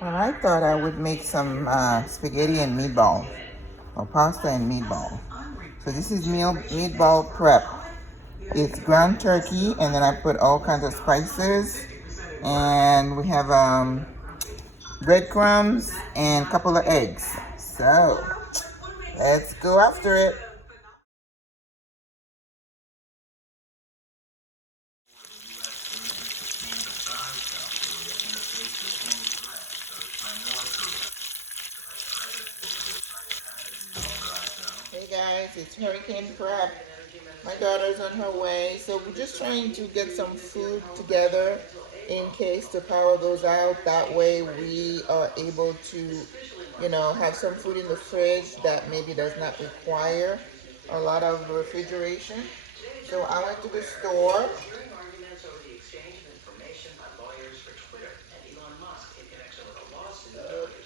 I thought I would make some spaghetti and meatball, or pasta and meatball. So this is meatball prep. It's ground turkey, and then I put all kinds of spices, and we have breadcrumbs and a couple of eggs. So let's go after it. Hey guys, it's Hurricane Prep. My daughter's on her way, so we're just trying to get some food together in case the power goes out. That way we are able to, have some food in the fridge that maybe does not require a lot of refrigeration. So I went to the store.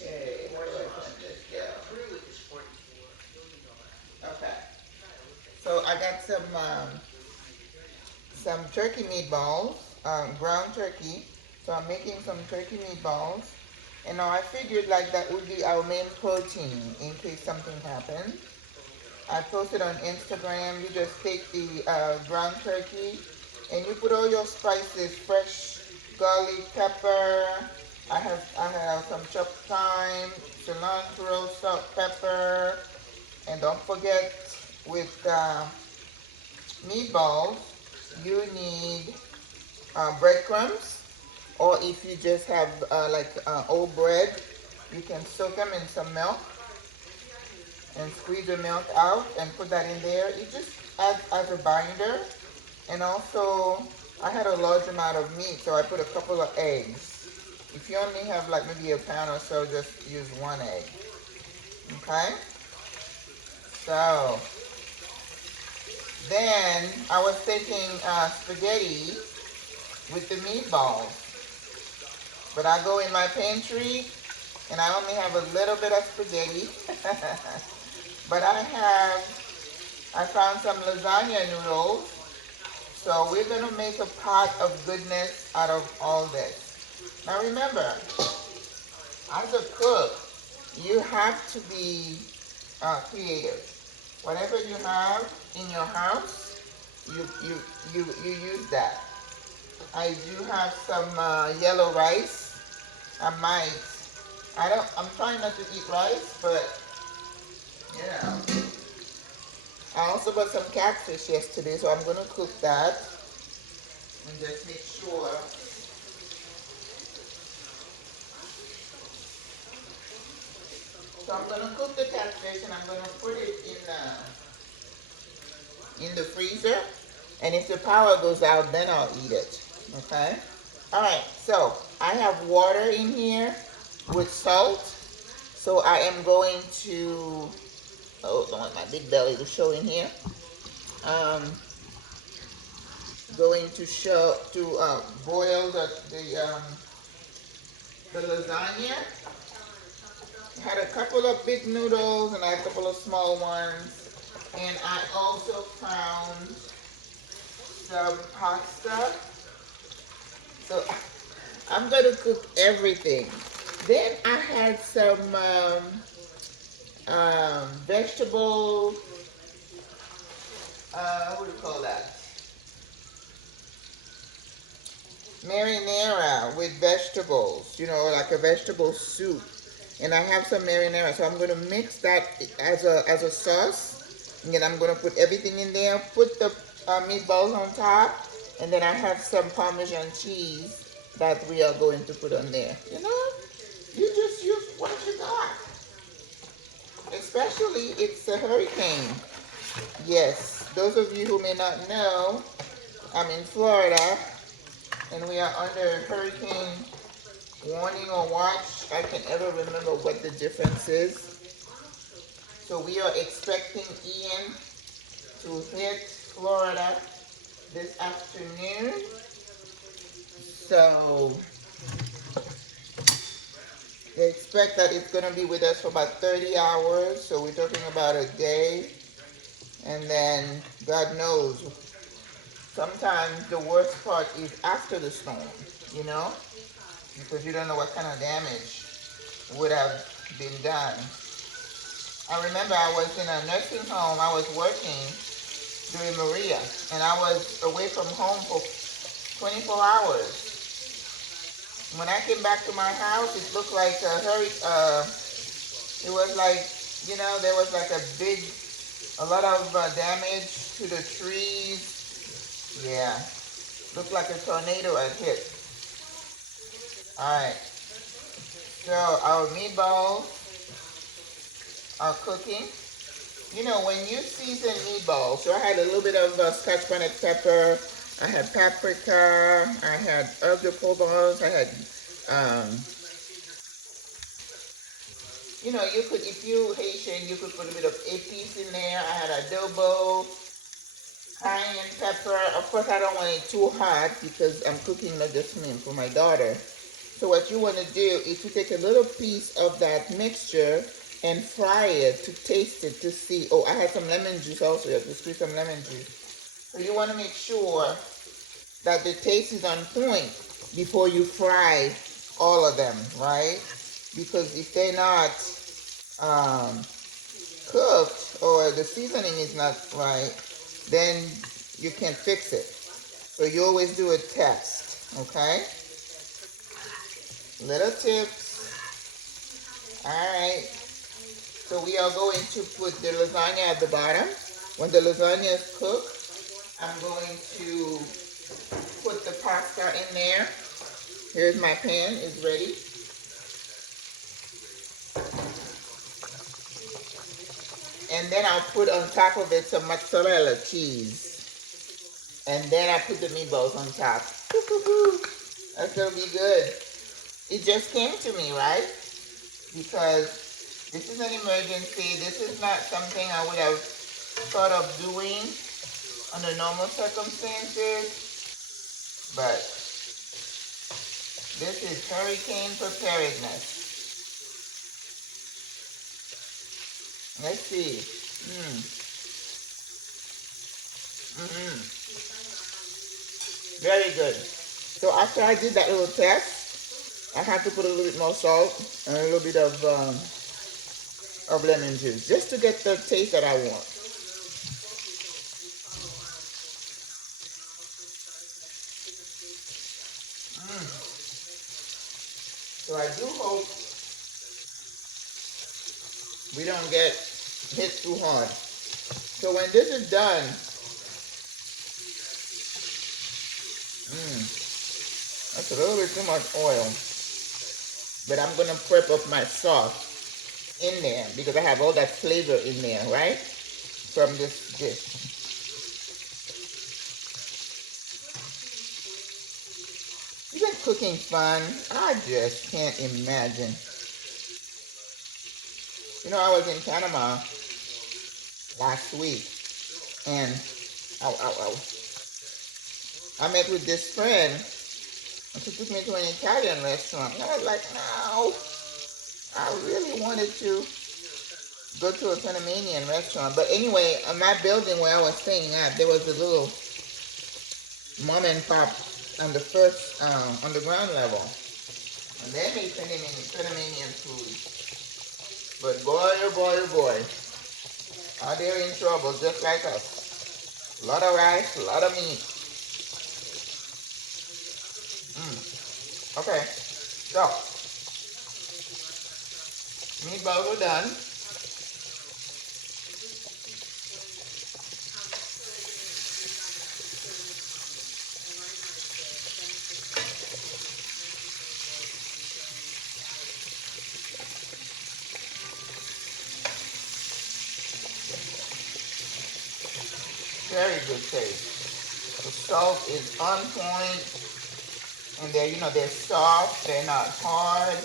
Okay, where do I put this? Yeah. Okay. So I got some turkey meatballs, ground turkey. So I'm making some turkey meatballs. And now I figured like that would be our main protein in case something happens. I posted on Instagram. You just take the ground turkey and you put all your spices, fresh garlic, pepper. I have some chopped thyme, cilantro, salt, pepper, and don't forget with meatballs, you need breadcrumbs, or if you just have old bread, you can soak them in some milk and squeeze the milk out and put that in there. It just adds as a binder. And also, I had a large amount of meat, so I put a couple of eggs. If you only have like maybe a pound or so, just use one egg. Okay? So, then I was thinking spaghetti with the meatballs. But I go in my pantry and I only have a little bit of spaghetti. But I found some lasagna noodles. So we're going to make a pot of goodness out of all this. Now remember, as a cook, you have to be creative. Whatever you have in your house, you use that. I do have some yellow rice. I'm trying not to eat rice, but you know. I also bought some catfish yesterday, so I'm going to cook that and just make sure. So I'm going to cook the catfish and I'm going to put it in the freezer. And if the power goes out, then I'll eat it. Okay? All right, so I have water in here with salt. So I am going to, oh, I don't want my big belly to show in here. Going to boil the lasagna. I had a couple of big noodles and I had a couple of small ones. And I also found some pasta. So I'm going to cook everything. Then I had some vegetable, what do you call that? Marinara with vegetables, like a vegetable soup. And I have some marinara, so I'm going to mix that as a sauce. And then I'm going to put everything in there, put the meatballs on top, and then I have some Parmesan cheese that we are going to put on there. You just use what you got. Especially it's a hurricane. Yes, those of you who may not know, I'm in Florida, and we are under hurricane warning or watch. I can never remember what the difference is. So we are expecting Ian to hit Florida this afternoon. So they expect that it's going to be with us for about 30 hours. So we're talking about a day. And then God knows, sometimes the worst part is after the storm, because you don't know what kind of damage would have been done. I remember I was in a nursing home. I was working during Maria, and I was away from home for 24 hours. When I came back to my house, it looked like a hurricane. It was like, there was like a lot of damage to the trees. Yeah, looked like a tornado had hit. All right, so our meatballs are cooking. When you season meatballs, so I had a little bit of scotch bonnet pepper, I had paprika, I had herbes de Provence, I had, you could, if you Haitian, you could put a bit of épices in there. I had adobo, cayenne pepper. Of course, I don't want it too hot because I'm cooking not just me, for my daughter. So what you want to do is to take a little piece of that mixture and fry it to taste it to see. Oh, I had some lemon juice also. You have to squeeze some lemon juice. So you want to make sure that the taste is on point before you fry all of them, right? Because if they're not cooked or the seasoning is not right, then you can't fix it. So you always do a test, okay? Little tips. All right. So we are going to put the lasagna at the bottom. When the lasagna is cooked, I'm going to put the pasta in there. Here's my pan, it's ready. And then I'll put on top of it some mozzarella cheese. And then I put the meatballs on top. That's gonna be good. It just came to me, right? Because this is an emergency. This is not something I would have thought of doing under normal circumstances. But this is hurricane preparedness. Let's see. Very good. So after I did that little test, I had to put a little bit more salt and a little bit of lemon juice just to get the taste that I want. So I do hope we don't get hit too hard. So when this is done, that's a little bit too much oil. But I'm gonna prep up my sauce in there because I have all that flavor in there, right? From this dish. Isn't cooking fun? I just can't imagine. I was in Panama last week, and I met with this friend, and she took me to an Italian restaurant. And I was like, no, I really wanted to go to a Panamanian restaurant. But anyway, in my building where I was staying at, there was a little mom and pop on the first, on the ground level. And they made Panamanian food. But boy, oh boy, oh boy, are they in trouble just like us. A lot of rice, a lot of meat. Okay, so meatballs are done. Very good taste. The salt is on point, and they're soft. They're not hard.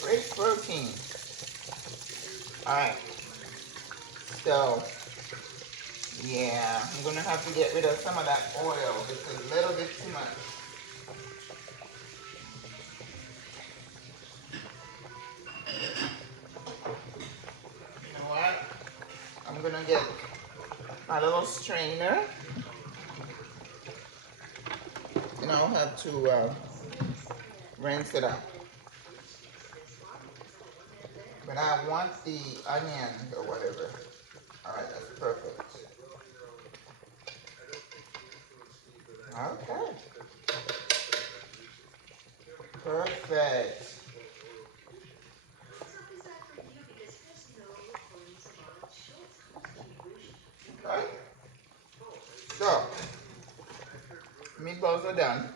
Great protein. All right. So, yeah, I'm gonna have to get rid of some of that oil. It's a little bit too much. You know what? I'm gonna get my little strainer, and I'll have to rinse it out. But I want the onions or whatever. Alright, that's perfect. Okay. Perfect. Okay. So, meatballs are done.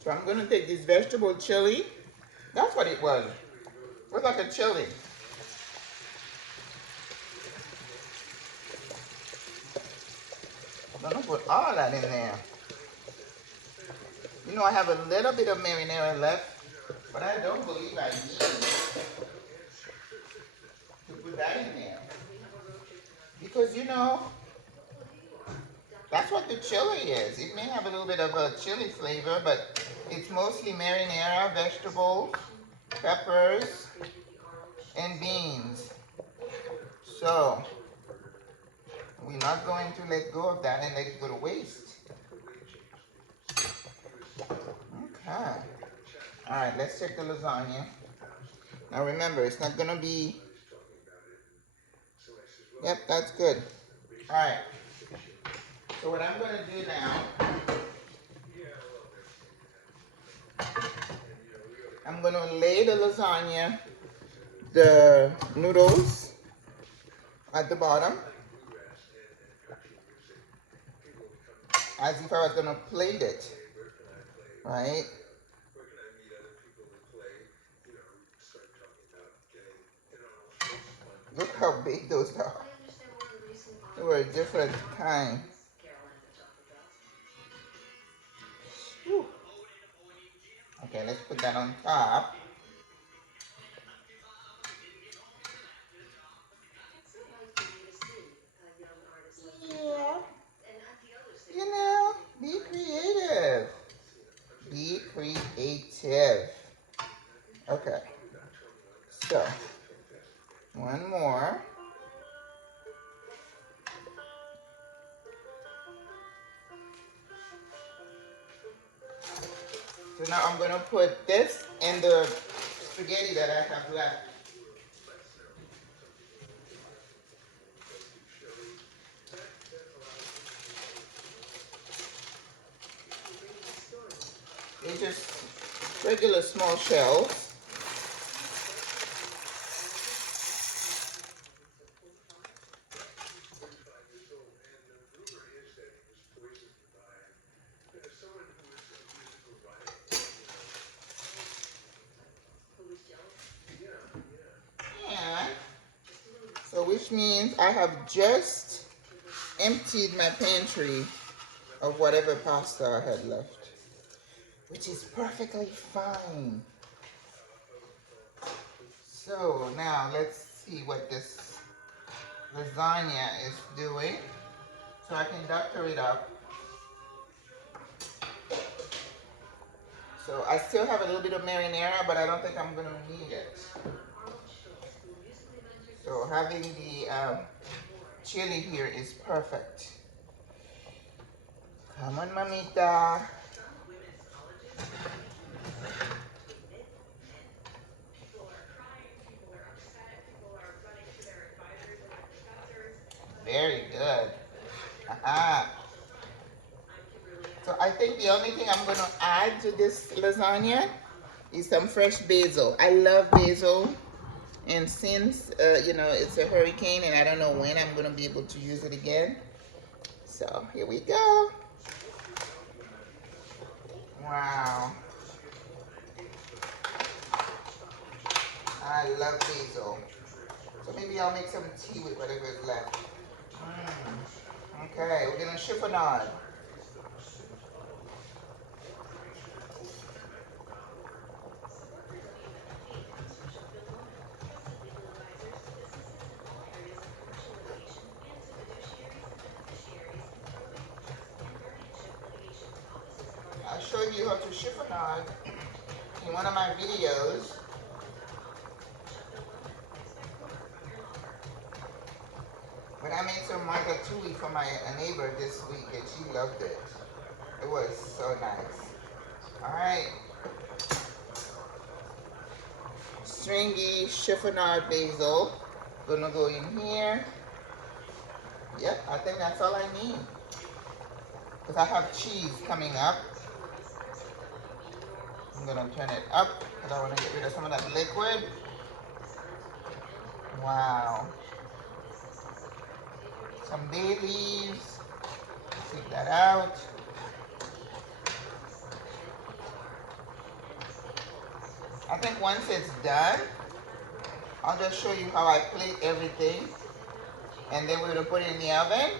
So I'm going to take this vegetable chili. That's what it was. It was like a chili. I'm going to put all that in there. You know, I have a little bit of marinara left, but I don't believe I need to put that in there. Because, you know, that's what the chili is. It may have a little bit of a chili flavor, but it's mostly marinara, vegetables, peppers, and beans. So, we're not going to let go of that and let it go to waste. Okay. Alright, let's check the lasagna. Now remember, it's not going to be... Yep, that's good. Alright. So what I'm going to do now, I'm going to lay the lasagna, the noodles at the bottom, as if I was going to plate it, right? Look how big those are. They were a different kind. Whew. Okay, let's put that on top. Yeah. You know, be creative. Be creative. Okay. So, one more. So now I'm going to put this in the spaghetti that I have left. They're just regular small shells. And so which means I have just emptied my pantry of whatever pasta I had left, which is perfectly fine. So now let's see what this lasagna is doing. So I can doctor it up. So I still have a little bit of marinara, but I don't think I'm going to need it. So having the chili here is perfect. Come on, mamita. Very good. So I think the only thing I'm going to add to this lasagna is some fresh basil. I love basil. And since, you know, it's a hurricane and I don't know when I'm going to be able to use it again. So here we go. Wow. I love basil. So maybe I'll make some tea with whatever is left. Okay, we're going to chiffonade. I showed you how to chiffonade in one of my videos. But I made some ratatouille for my neighbor this week and she loved it. It was so nice. Alright. Stringy chiffonade basil. Gonna go in here. Yep, I think that's all I need. Because I have cheese coming up. I'm gonna turn it up because I want to get rid of some of that liquid. Wow. Some bay leaves. Take that out. I think once it's done, I'll just show you how I plate everything. And then we're gonna put it in the oven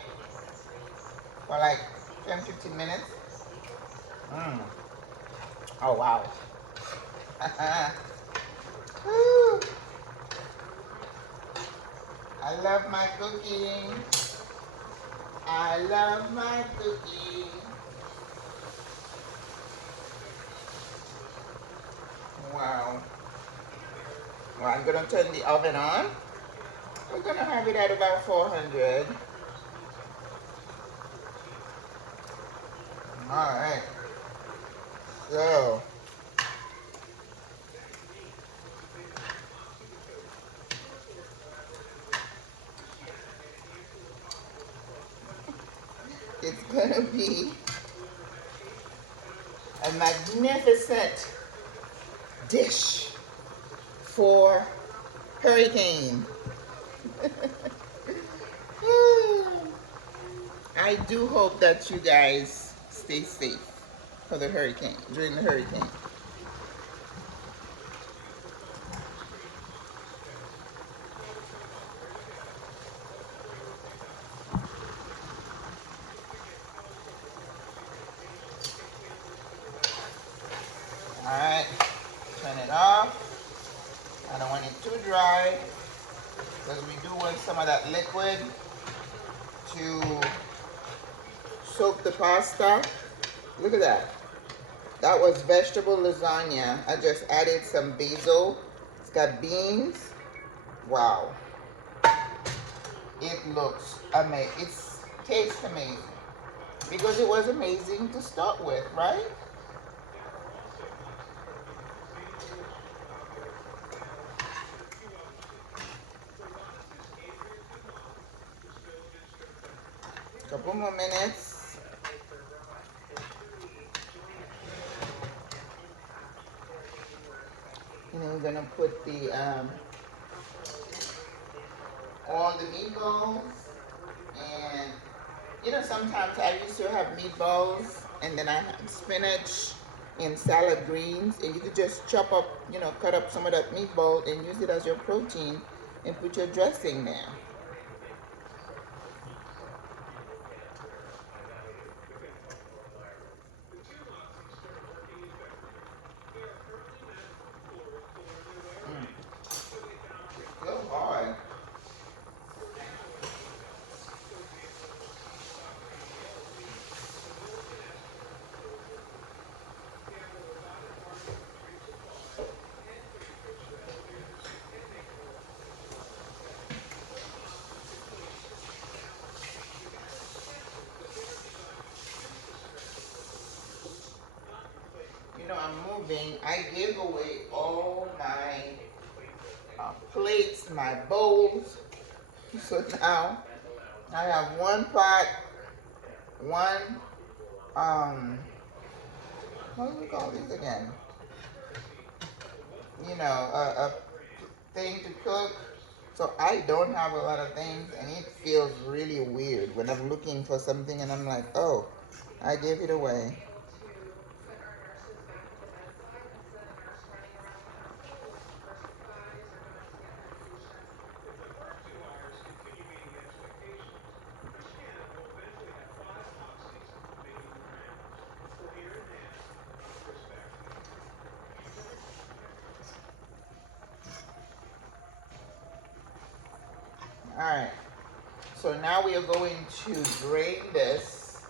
for like 10-15 minutes. Oh wow. Woo. I love my cooking. I love my cooking. Wow. Well, I'm gonna turn the oven on. We're gonna have it at about 400. Alright. So it's gonna be a magnificent dish for hurricane. I do hope that you guys stay safe for the hurricane, during the hurricane. Alright, turn it off. I don't want it too dry because we do want some of that liquid to soak the pasta. Look at that. That was vegetable lasagna. I just added some basil. It's got beans. Wow. It looks amazing. It tastes amazing. Because it was amazing to start with, right? Couple more minutes. And then we're gonna put the all the meatballs. And you know, sometimes I used to have meatballs and then I have spinach and salad greens, and you could just chop up, you know, cut up some of that meatball and use it as your protein and put your dressing there. So hard. You know, I'm moving. I gave away all my plates, my bowls. So now I have one pot, one, what do we call these again? You know, a thing to cook. So I don't have a lot of things, and it feels really weird when I'm looking for something and I'm like, oh, I gave it away. All right. So now we are going to drain this.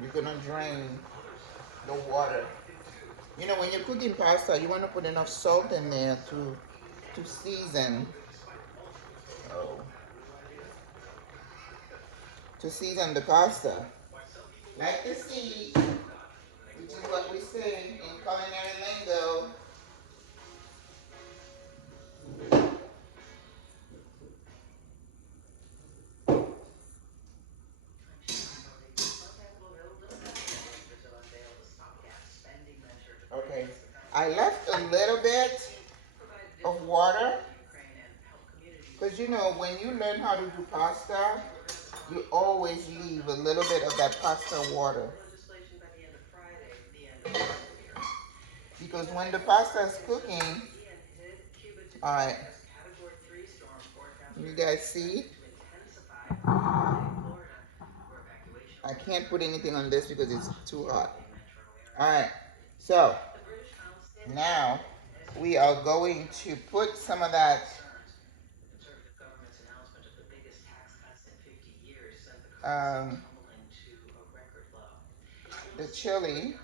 You're gonna drain the water. You know, when you're cooking pasta, you want to put enough salt in there to season to season the pasta. Like the seed, which is what we say in culinary lingo. Okay, I left a little bit of water because you know when you learn how to do pasta, you always leave a little bit of that pasta water. Because when the pasta is cooking, alright, you guys see? I can't put anything on this because it's too hot. Alright, so now we are going to put some of that the chili.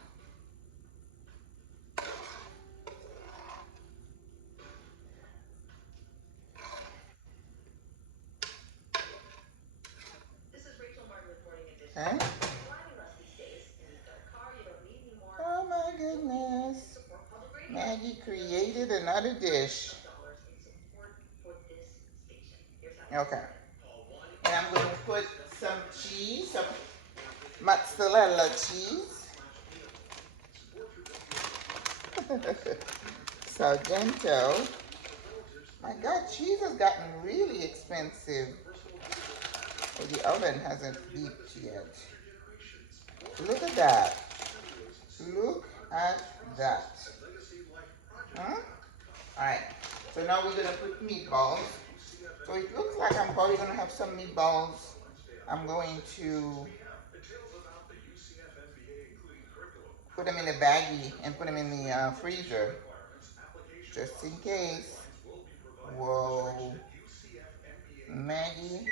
Okay. Oh my goodness. Maggie created another dish. Okay. And I'm going to put some cheese, some mozzarella cheese. Sargento. My God, cheese has gotten really expensive. Oh, the oven hasn't beeped yet. Look at that. Look at that. Huh? Alright, so now we're going to put meatballs. So it looks like I'm probably going to have some meatballs. I'm going to put them in a baggie and put them in the freezer. Just in case. Whoa. Maggie.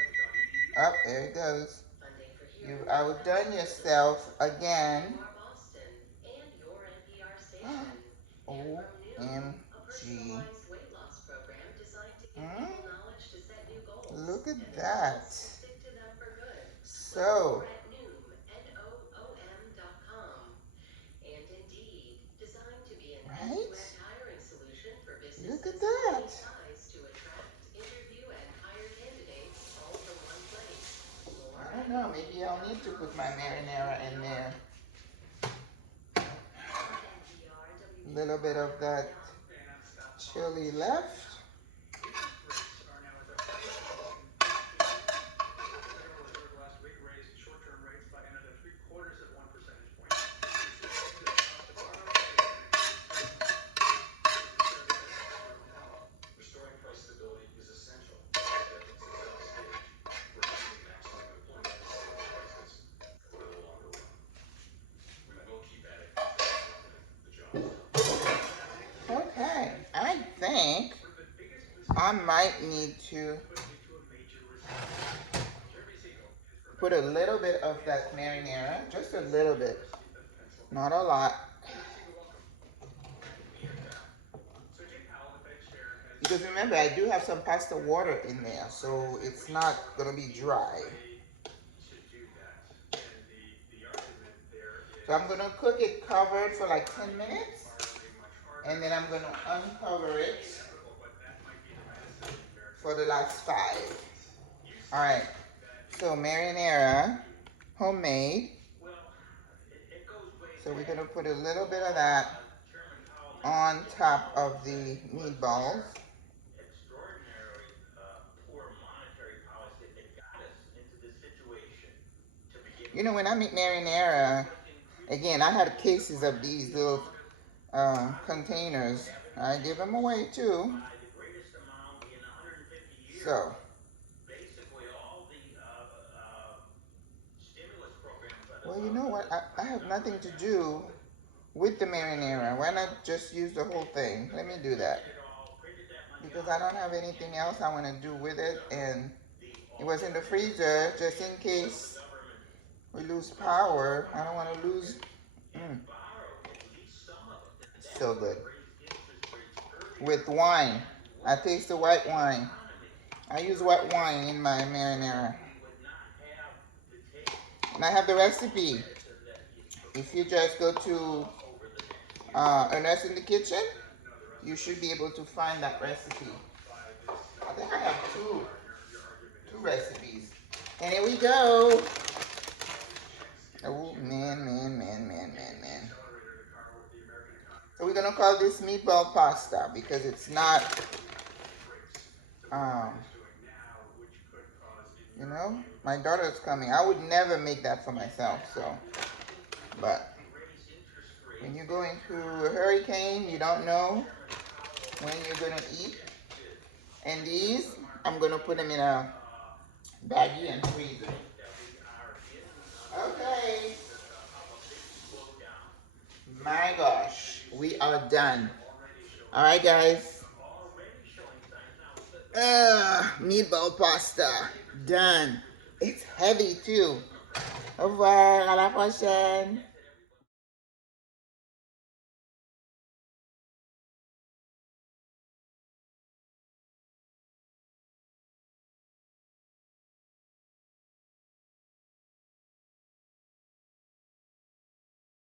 Up, there it goes. You outdone yourself again. OMG. Hmm? Look at that. So, right? Look at that. I don't know, maybe I'll need to put my marinara in there. A little bit of that chili left. Okay, I think I might need to put a little bit of that marinara, just a little bit, not a lot. Because remember, I do have some pasta water in there, so it's not going to be dry. So I'm going to cook it covered for like 10 minutes, and then I'm going to uncover it for the last 5. All right, so marinara, homemade. So we're going to put a little bit of that on top of the meatballs. You know, when I make marinara, again, I had cases of these little containers. I give them away too. So, well, you know what? I have nothing to do with the marinara. Why not just use the whole thing? Let me do that. Because I don't have anything else I want to do with it. And it was in the freezer just in case we lose power. I don't want to lose. So good. With wine. I taste the white wine. I use white wine in my marinara. And I have the recipe. If you just go to Ernest in the Kitchen, you should be able to find that recipe. I think I have two recipes. And here we go. Oh, man. So we're going to call this meatball pasta because it's not, um, you know, my daughter's coming. I would never make that for myself, so. But when you're going through a hurricane, you don't know when you're going to eat. And these, I'm going to put them in a baggie and freeze them. Okay. My gosh, we are done. All right, guys. Meatball pasta, done. It's heavy too. Au revoir, à la prochaine.